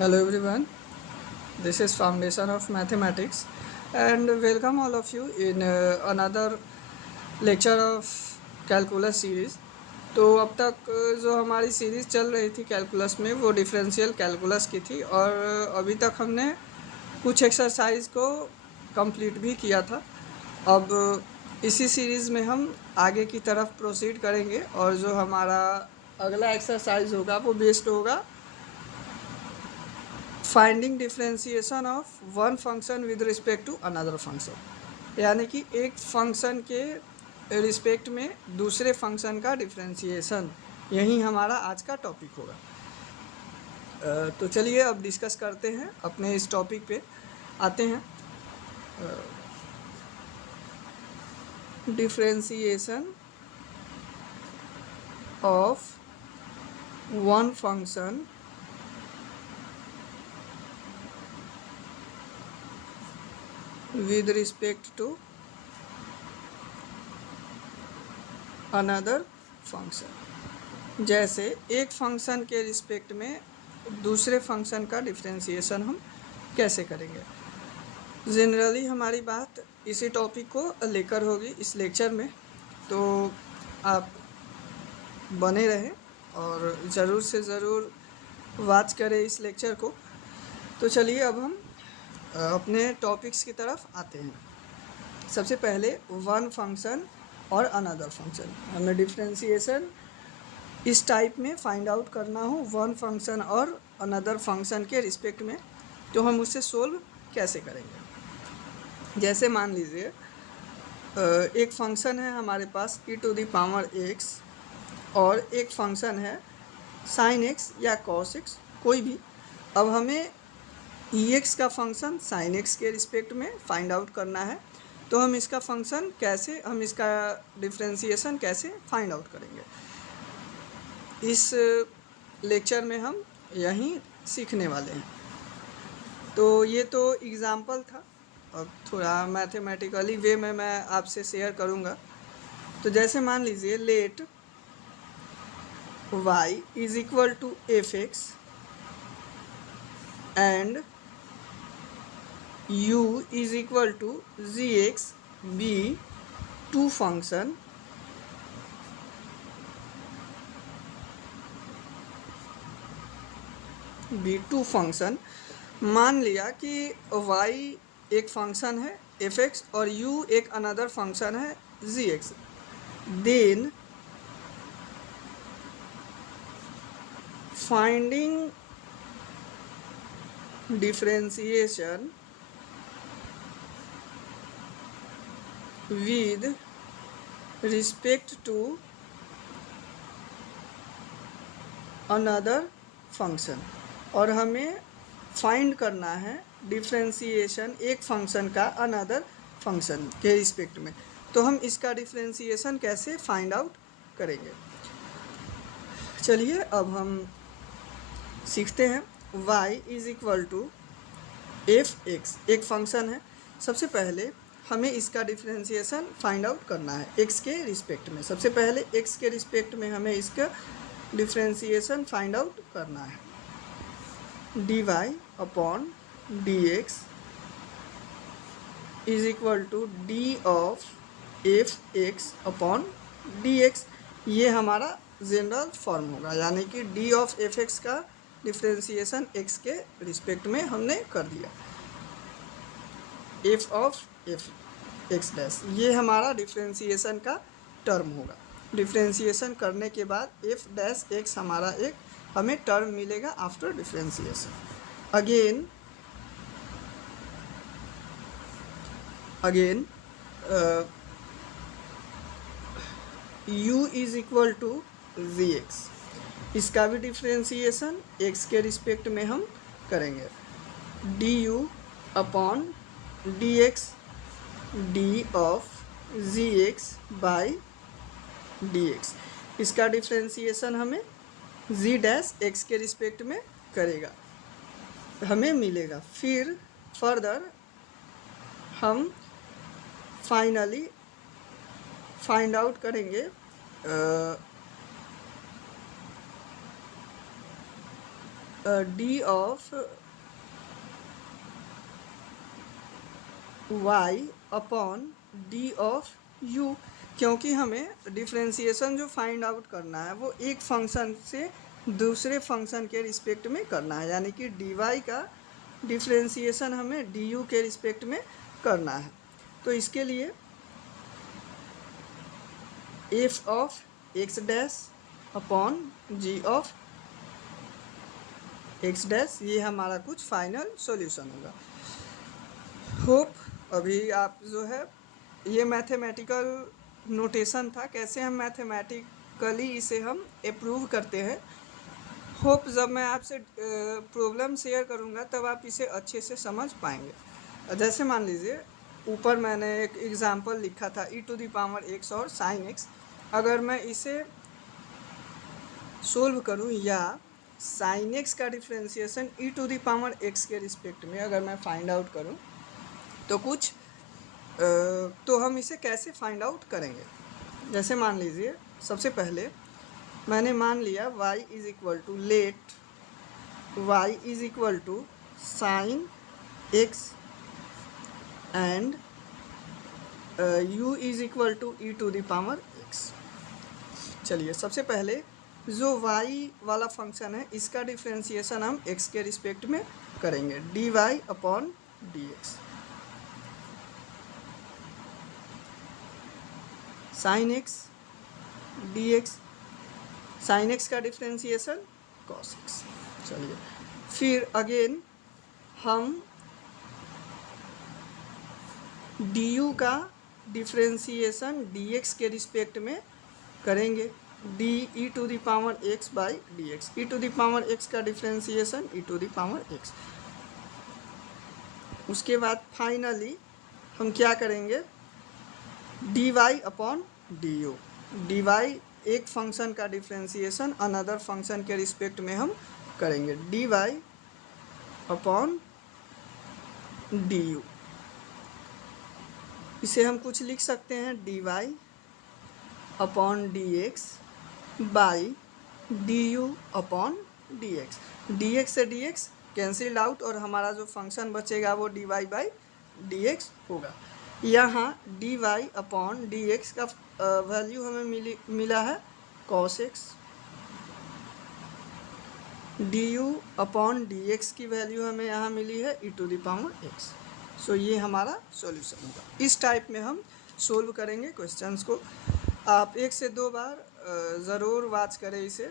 Hello everyone, this is Foundation of Mathematics and welcome all of you in another lecture of calculus series. तो अब तक जो हमारी series चल रही थी कैलकुलस में वो डिफरेंशियल कैलकुलस की थी और अभी तक हमने कुछ एक्सरसाइज को कंप्लीट भी किया था। अब इसी सीरीज़ में हम आगे की तरफ प्रोसीड करेंगे और जो हमारा अगला एक्सरसाइज होगा वो बेस्ड होगा finding differentiation of one function with respect to another function, यानी कि एक फंक्शन के रिस्पेक्ट में दूसरे फंक्शन का डिफ्रेंशिएशन, यही हमारा आज का टॉपिक होगा। तो चलिए अब डिस्कस करते हैं, अपने इस टॉपिक पे आते हैं। Differentiation of one function with respect to another function. जैसे एक फंक्शन के रिस्पेक्ट में दूसरे फंक्शन का डिफ्रेंशिएशन हम कैसे करेंगे। जनरली हमारी बात इसी टॉपिक को लेकर होगी इस लेक्चर में, तो आप बने रहें और ज़रूर से ज़रूर वॉच करें इस लेक्चर को। तो चलिए अब हम अपने टॉपिक्स की तरफ आते हैं। सबसे पहले वन फंक्शन और अनदर फंक्शन, हमें डिफ्रेंशिएशन इस टाइप में फाइंड आउट करना हो वन फंक्शन और अनदर फंक्शन के रिस्पेक्ट में, तो हम उसे सोल्व कैसे करेंगे। जैसे मान लीजिए एक फंक्शन है हमारे पास e⁻x और एक फंक्शन है sin x या cos x, कोई भी। अब हमें ex का फंक्शन sin x के रिस्पेक्ट में फाइंड आउट करना है, तो हम इसका फंक्शन कैसे, हम इसका डिफ्रेंशिएशन कैसे फाइंड आउट करेंगे, इस लेक्चर में हम यहीं सीखने वाले हैं। तो ये तो एग्ज़ाम्पल था, अब थोड़ा मैथमेटिकली वे में मैं आपसे शेयर करूँगा। तो जैसे मान लीजिए let y is equal to f(x) and u is equal to g(x) be two function मान लिया कि y एक फंक्शन है f(x) और u एक अनदर फंक्शन है g(x). Then finding differentiation with respect to another function, और हमें फाइंड करना है डिफ्रेंशिएशन एक फंक्शन का अनदर फंक्शन के रिस्पेक्ट में। तो हम इसका डिफ्रेंशिएशन कैसे फाइंड आउट करेंगे, चलिए अब हम सीखते हैं। y is equal to f(x) एक फंक्शन है। सबसे पहले हमें इसका डिफ्रेंशिएशन फाइंड आउट करना है x के रिस्पेक्ट में। सबसे पहले x के रिस्पेक्ट में हमें इसका डिफ्रेंशिएशन फाइंड आउट करना है। dy upon dx is equal to d of f(x) upon dx, ये हमारा जनरल फॉर्म होगा, यानी कि d ऑफ f(x) का डिफ्रेंशिएशन x के रिस्पेक्ट में हमने कर दिया। f ऑफ f(x डैश), ये हमारा डिफ्रेंशिएशन का टर्म होगा। डिफ्रेंशिएशन करने के बाद f डैश x हमारा एक हमें टर्म मिलेगा after differentiation. Again u is equal to gx, इसका भी डिफ्रेंशिएशन x के रिस्पेक्ट में हम करेंगे। du upon dx d of gx by dx, इसका डिफ्रेंशिएशन हमें g डैश x के रिस्पेक्ट में करेगा, हमें मिलेगा। फिर फर्दर हम फाइनली फाइंड आउट करेंगे d of y upon d of u, क्योंकि हमें डिफ्रेंसिएशन जो फाइंड आउट करना है वो एक फंक्शन से दूसरे फंक्शन के रिस्पेक्ट में करना है, यानी कि dy का डिफ्रेंसिएशन हमें du के रिस्पेक्ट में करना है। तो इसके लिए f of x dash upon g of x dash, ये हमारा कुछ फाइनल सॉल्यूशन होगा। होप अभी आप जो है ये मैथमेटिकल नोटेशन था, कैसे हम मैथमेटिकली इसे हम अप्रूव करते हैं। होप जब मैं आपसे प्रॉब्लम शेयर करूंगा तब आप इसे अच्छे से समझ पाएंगे। जैसे मान लीजिए ऊपर मैंने एक एग्जांपल लिखा था e⁻x और sin x, अगर मैं इसे सोल्व करूं या sin x का डिफ्रेंसिएशन e⁻x के रिस्पेक्ट में अगर मैं फाइंड आउट करूं तो कुछ तो हम इसे कैसे फाइंड आउट करेंगे। जैसे मान लीजिए सबसे पहले मैंने मान लिया y is equal to let y is equal to sine x and u is equal to e⁻x। चलिए सबसे पहले जो y वाला फंक्शन है इसका डिफ्रेंसिएशन हम x के रिस्पेक्ट में करेंगे, dy upon dx। Sine x dx, sine x का डिफ्रेंसिएशन cos x। चलिए फिर अगेन हम du का डिफ्रेंसिएशन dx के रिस्पेक्ट में करेंगे, d(e⁻x बाई dx, e⁻x का डिफ्रेंसिएशन e⁻x। उसके बाद फाइनली हम क्या करेंगे, dy अपॉन du, dy एक फंक्शन का डिफ्रेंसिएशन अनदर फंक्शन के रिस्पेक्ट में हम करेंगे, dy अपॉन du। इसे हम कुछ लिख सकते हैं dy upon dx by du upon dx। dx से dx कैंसिल्ड आउट और हमारा जो फंक्शन बचेगा वो dy बाई dx होगा। यहाँ dy अपॉन dx का वैल्यू हमें मिला है cos x, du upon dx की वैल्यू हमें यहाँ मिली है e⁻x। सो ये हमारा सॉल्यूशन होगा। इस टाइप में हम सोल्व करेंगे क्वेश्चंस को। आप 1 से 2 बार ज़रूर वॉच करें इसे,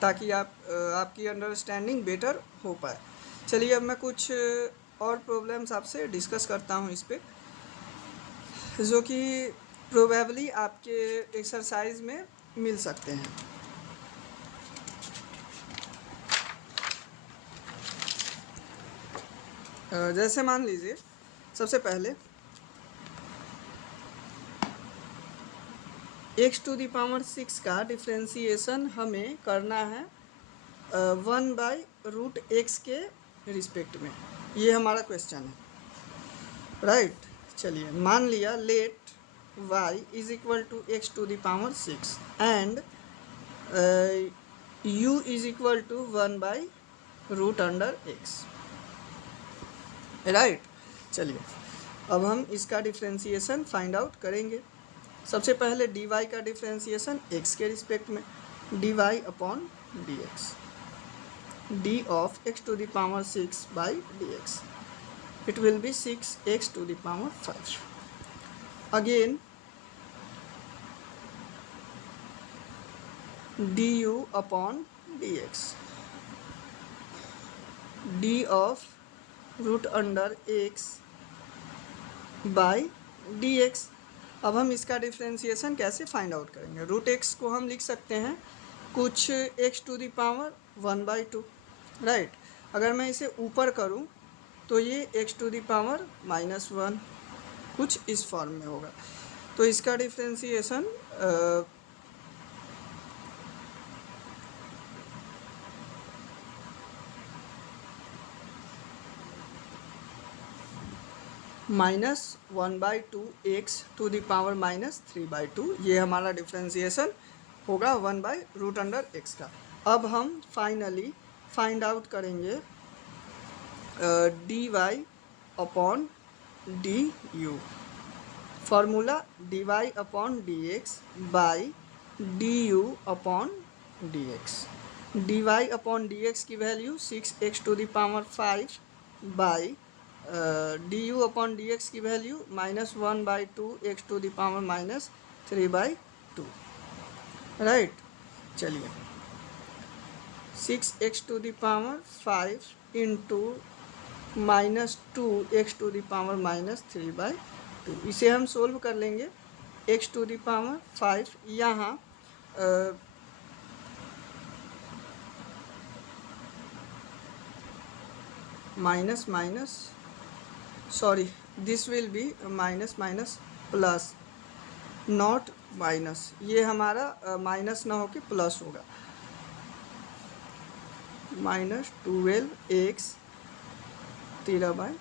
ताकि आपकी अंडरस्टैंडिंग बेटर हो पाए। चलिए अब मैं कुछ और प्रॉब्लम्स आपसे डिस्कस करता हूँ इस पे, जो कि प्रोबेबली आपके एक्सरसाइज में मिल सकते हैं। जैसे मान लीजिए सबसे पहले x⁻6 का डिफ्रेंसिएशन हमें करना है 1/√x के रिस्पेक्ट में, ये हमारा क्वेश्चन है, राइट। चलिए मान लिया let y is equal to x⁻6 and u is equal to 1/√x, right. चलिए अब हम इसका डिफ्रेंसिएशन फाइंड आउट करेंगे। सबसे पहले dy का डिफ्रेंसिएशन x के रिस्पेक्ट में, dy upon dx, d of x⁻6 by dx, it will be 6x⁵। again du upon dx, d of √x by dx। अब हम इसका डिफ्रेंसिएशन कैसे फाइंड आउट करेंगे। √x को हम लिख सकते हैं कुछ x⁻1/2, राइट। अगर मैं इसे ऊपर करूं तो ये x⁻−1 कुछ इस फॉर्म में होगा। तो इसका डिफ्रेंसिएशन -1/2 x⁻³ ये हमारा डिफ्रेंसिएशन होगा 1/√x का। अब हम फाइनली फाइंड आउट करेंगे dy upon d u. Formula dy upon d x by d u upon d x. dy upon d x की value 6x⁵ by d u upon d x की value -1/2x⁻³ right. चलिए 6x⁵ into -2x⁻³ इसे हम solve कर लेंगे। x⁵ यहाँ this will be minus plus not minus, ये हमारा माइनस ना होके प्लस होगा, -12x⁻²,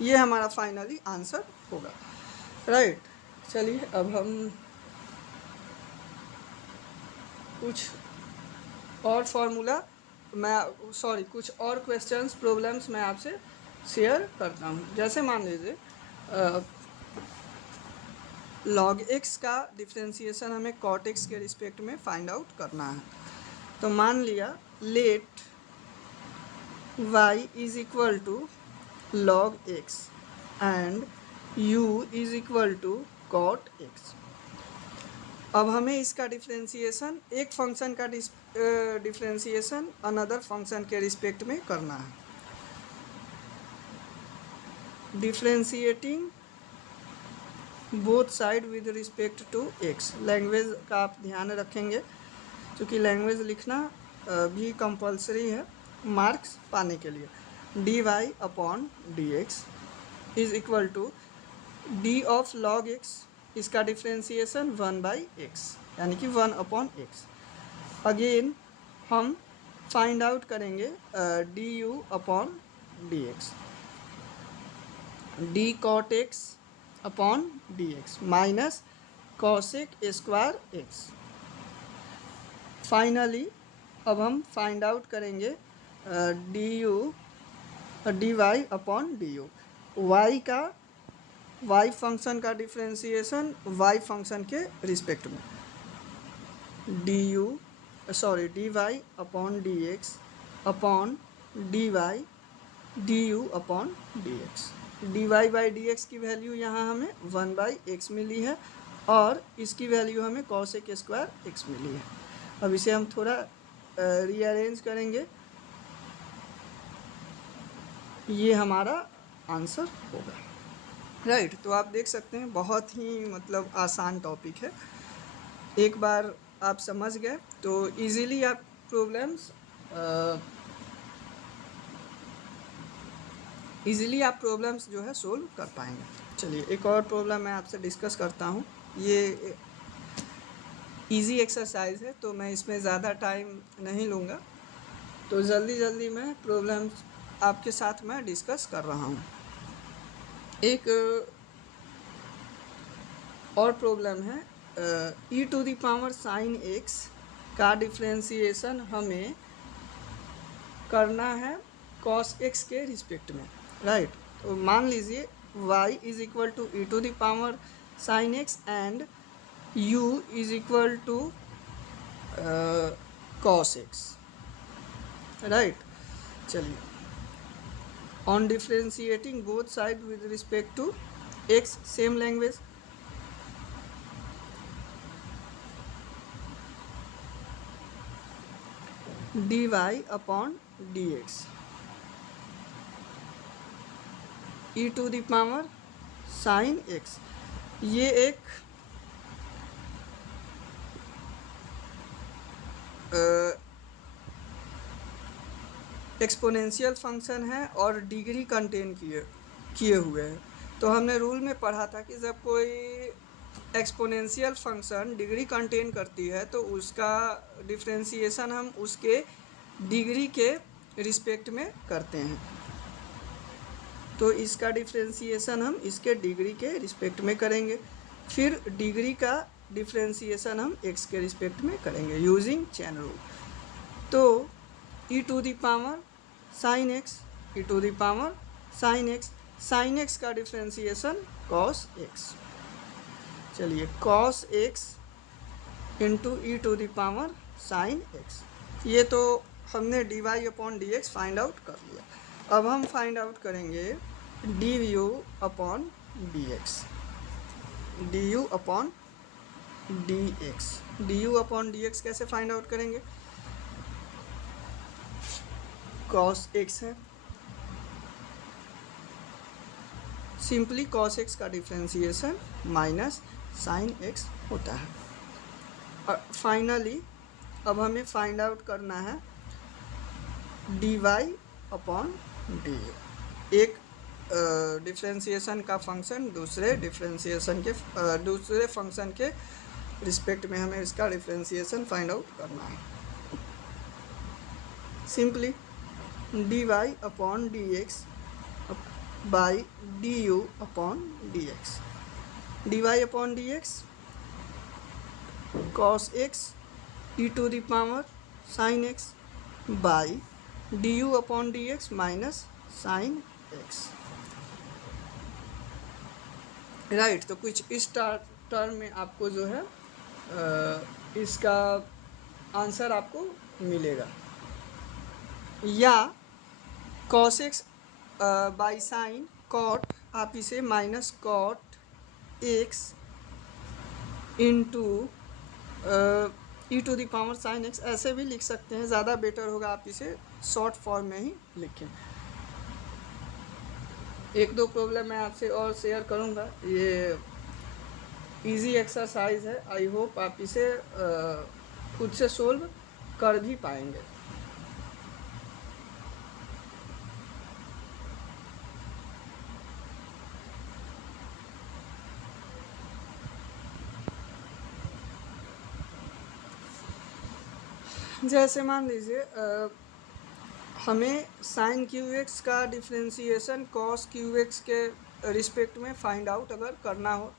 ये हमारा फाइनली आंसर होगा राइट। चलिए अब हम कुछ और फॉर्मूला कुछ और क्वेश्चंस प्रॉब्लम्स मैं आपसे शेयर करता हूँ। जैसे मान लीजिए log x का डिफ्रेंसिएशन हमें cot x के रिस्पेक्ट में फाइंड आउट करना है। तो मान लिया let y is equal to log x and u is equal to cot x। अब हमें इसका डिफ्रेंसिएशन, एक फंक्शन का डिफ्रेंसिएशन अनदर फंक्शन के रिस्पेक्ट में करना है। Differentiating both side with respect to x। Language का आप ध्यान रखेंगे क्योंकि लैंग्वेज लिखना भी कंपलसरी है मार्क्स पाने के लिए। dy upon d x is equal to d of log x, इसका डिफ्रेंसिएशन 1/x यानी कि 1/x। अगेन हम फाइंड आउट करेंगे d u upon d x, d cot x upon d x minus cosec²x। Finally अब हम find out करेंगे dy upon d u. y function का differentiation y function के respect में dy upon d x upon dy du upon d x. dy by d x की value यहाँ हमें 1/x मिली है और इसकी वैल्यू हमें cosec² मिली है। अब इसे हम थोड़ा रीअरेंज करेंगे, ये हमारा आंसर होगा राइट। तो आप देख सकते हैं बहुत ही मतलब आसान टॉपिक है। एक बार आप समझ गए तो इजीली आप प्रॉब्लम्स जो है सोल्व कर पाएंगे। चलिए एक और प्रॉब्लम मैं आपसे डिस्कस करता हूँ। ये इजी एक्सरसाइज है तो मैं इसमें ज़्यादा टाइम नहीं लूँगा, तो जल्दी मैं प्रॉब्लम्स आपके साथ मैं डिस्कस कर रहा हूँ। एक और प्रॉब्लम है e⁻sin x का डिफ्रेंसिएशन हमें करना है cos x के रिस्पेक्ट में राइट। तो मान लीजिए y is equal to e⁻sin x and u is equal to cos x right. चलिए on differentiating both side with respect to x, same language. dy upon d x e⁻sin x, ये एक exponential function है और degree contain किए हुए हैं। तो हमने रूल में पढ़ा था कि जब कोई एक्सपोनेंशियल फंक्शन डिग्री कंटेन करती है तो उसका डिफ्रेंशिएशन हम उसके डिग्री के रिस्पेक्ट में करते हैं। तो इसका डिफ्रेंशिएशन हम इसके डिग्री के रिस्पेक्ट में करेंगे, फिर डिग्री का डिफ्रेंशिएशन हम x के रिस्पेक्ट में करेंगे यूजिंग चेन रूल। तो e to the power sine x, e to the power sine x, sine x का डिफ्रेंसिएशन कॉस एक्स। चलिए cos x into e to the power sine x, ये तो हमने d y upon d x find out कर लिया। अब हम find out करेंगे d u upon d x, d u upon d x. D u upon d x कैसे find out करेंगे? कॉस एक्स है, सिंपली कॉस एक्स का differentiation minus sine x होता है। और फाइनली अब हमें फाइंड आउट करना है d y upon d u. एक डिफ्रेंसिएशन का फंक्शन दूसरे फंक्शन के रिस्पेक्ट में हमें इसका डिफ्रेंसिएशन फाइंड आउट करना है। Simply d y upon d x by d u upon d x, d y upon d x cos x e to the power sine x by d u upon d x minus sine x. Right, तो कुछ इस term में आपको जो है इसका answer आपको मिलेगा। या cos x by sine cot, आप इसे minus cot x into e to the power sine x ऐसे भी लिख सकते हैं, ज़्यादा बेटर होगा आप इसे शॉर्ट फॉर्म में ही लिखें। एक दो प्रॉब्लम मैं आपसे और शेयर करूंगा, ये इजी एक्सरसाइज है, आई होप आप इसे खुद से सोल्व कर भी पाएंगे। जैसे मान लीजिए हमें साइन क्यू एक्स का डिफ्रेंसिएशन कॉस क्यू एक्स के रिस्पेक्ट में फाइंड आउट अगर करना हो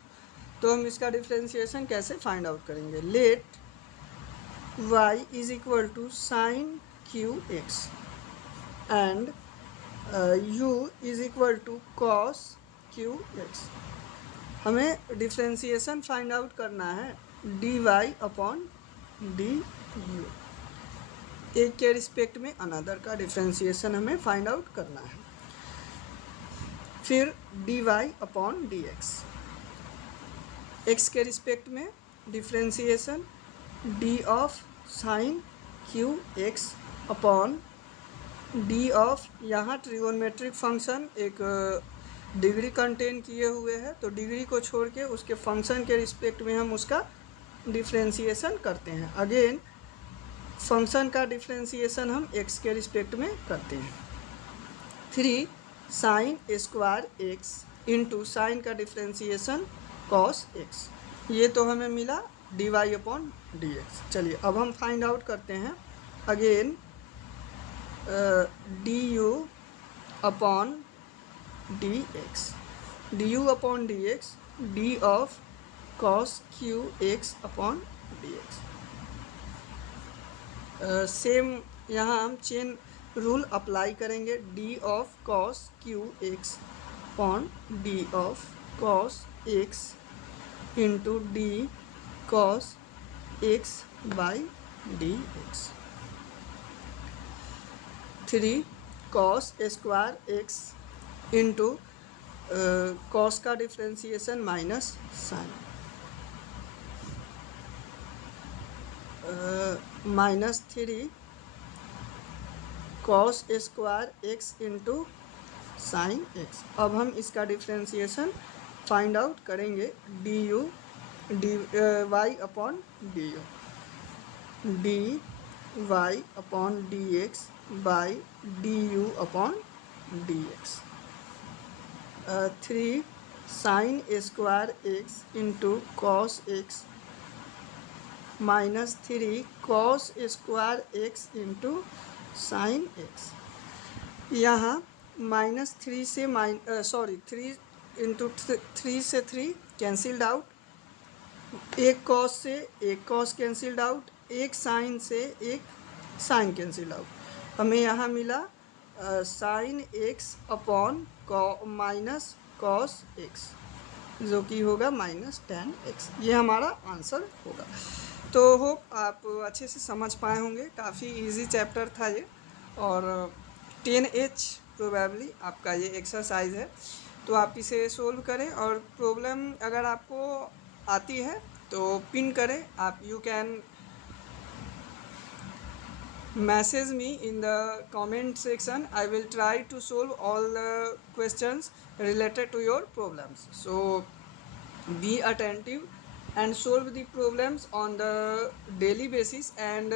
तो हम इसका डिफ्रेंसिएशन कैसे फाइंड आउट करेंगे? Let y is equal to sine cube x and u is equal to cos cube x. हमें डिफ्रेंसिएशन फाइंड आउट करना है d y upon d u, एक के रिस्पेक्ट में अनदर का डिफ्रेंसिएशन हमें फाइंड आउट करना है। फिर d y upon d x, x के रिस्पेक्ट में differentiation d of sine cube x upon d of, यहाँ ट्रिगोनमेट्रिक फंक्शन एक डिग्री कंटेन किए हुए हैं तो डिग्री को छोड़ के उसके फंक्शन के रिस्पेक्ट में हम उसका डिफ्रेंसिएशन करते हैं। अगेन फंक्शन का डिफ्रेंसिएशन हम एक्स के रिस्पेक्ट में करते हैं। 3 sine square x into sine का डिफ्रेंसिएशन कॉस एक्स, ये तो हमें मिला d y upon d x. चलिए अब हम फाइंड आउट करते हैं again d u upon d x, d u upon d x d of cos cube x upon d x. Same यहाँ हम चेन रूल अप्लाई करेंगे, d of cos cube x upon d of cos x into d cos x by d x. 3 cos square x into cos का differentiation minus sine minus 3 cos square x into sine x. अब हम इसका differentiation find out करेंगे d u d y upon d u, d y upon d x by d u upon d x. 3 sine square x into cos x minus 3 cos square x into sine x. यहाँ minus 3 से 3 into 3 से 3 cancelled out, एक cos से एक cos cancelled out, एक sign से एक sign cancelled out. हमें यहाँ मिला sine x upon minus cos x, जो कि होगा माइनस टेन एक्स। ये हमारा आंसर होगा। तो होप आप अच्छे से समझ पाए होंगे। काफ़ी इजी चैप्टर था ये, और 10H प्रोबेबली आपका ये एक्सरसाइज है। तो आप इसे सोल्व करें, और प्रॉब्लम अगर आपको आती है तो पिन करें। आप you can message me in the comment section. I will try to solve all the questions related to your problems. So be attentive and solve the problems on the daily basis, and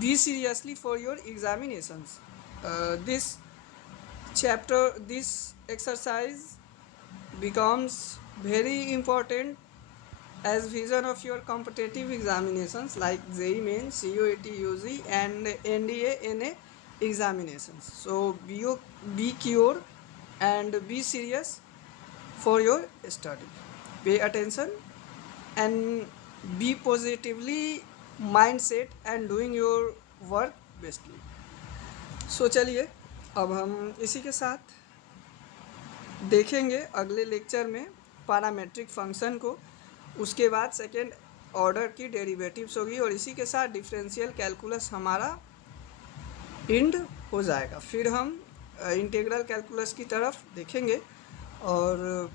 be seriously for your examinations. This chapter, this exercise becomes very important as vision of your competitive examinations like JEE Main, CUET UG and NDA NA examinations. So be cure and be serious for your study. Pay attention and be positively mindset and doing your work bestly. So चलिए अब हम इसी के साथ देखेंगे अगले lecture में parametric function को। उसके बाद सेकेंड ऑर्डर की डेरिवेटिव्स होगी, और इसी के साथ डिफरेंशियल कैलकुलस हमारा एंड हो जाएगा। फिर हम इंटीग्रल कैलकुलस की तरफ देखेंगे, और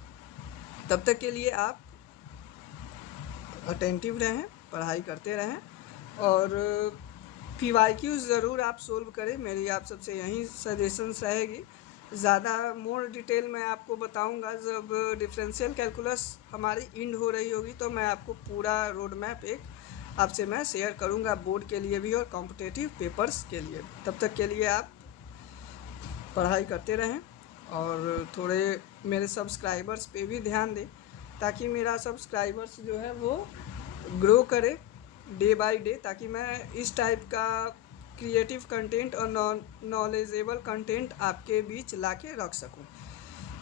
तब तक के लिए आप अटेंटिव रहें, पढ़ाई करते रहें, और PYQs ज़रूर आप सोल्व करें। मेरी आप सबसे यही सजेशंस रहेगी। ज़्यादा मोर डिटेल मैं आपको बताऊंगा जब डिफरेंशियल कैलकुलस हमारी इंड हो रही होगी, तो मैं आपको पूरा रोड मैप एक आपसे मैं शेयर करूंगा, बोर्ड के लिए भी और कॉम्पिटिटिव पेपर्स के लिए। तब तक के लिए आप पढ़ाई करते रहें, और थोड़े मेरे सब्सक्राइबर्स पे भी ध्यान दें, ताकि मेरा सब्सक्राइबर्स जो है वो ग्रो करे डे बाय डे, ताकि मैं इस टाइप का क्रिएटिव कंटेंट और नॉलेजेबल कंटेंट आपके बीच ला के रख सकूं।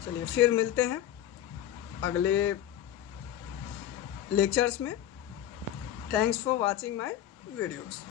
चलिए फिर मिलते हैं अगले लेक्चर्स में। Thanks for watching my videos.